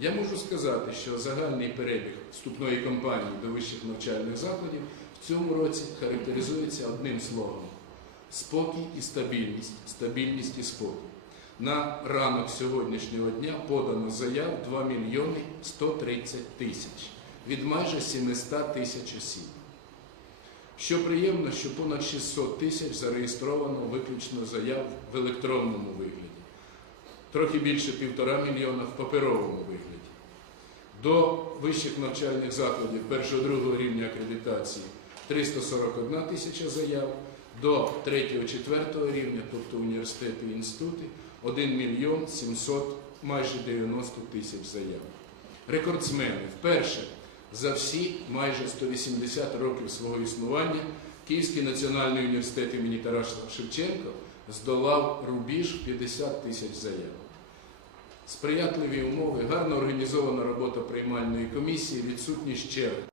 Я можу сказати, що загальний перебіг вступної кампанії до вищих навчальних закладів в цьому році характеризується одним слогом спокій і стабільність, стабільність і спокій. На ранок сьогоднішнього дня подано заяв 2 мільйони 130 тисяч від майже 700 тисяч осіб. Що приємно, що понад 600 тисяч зареєстровано виключно заяв в електронному вигляді, трохи більше півтора мільйона в паперовому вигляді. До вищих навчальних закладів першого-другого рівня акредитації 341 тисяча заяв, до 3-4 рівня, тобто університети і інститути, 1 мільйон 700, майже 90 тисяч заяв. Рекордсмени вперше за всі майже 180 років свого існування Київський національний університет імені Тараса Шевченка здолав рубіж 50 тисяч заяв. Сприятливі умови, гарно організована робота приймальної комісії, відсутність черг.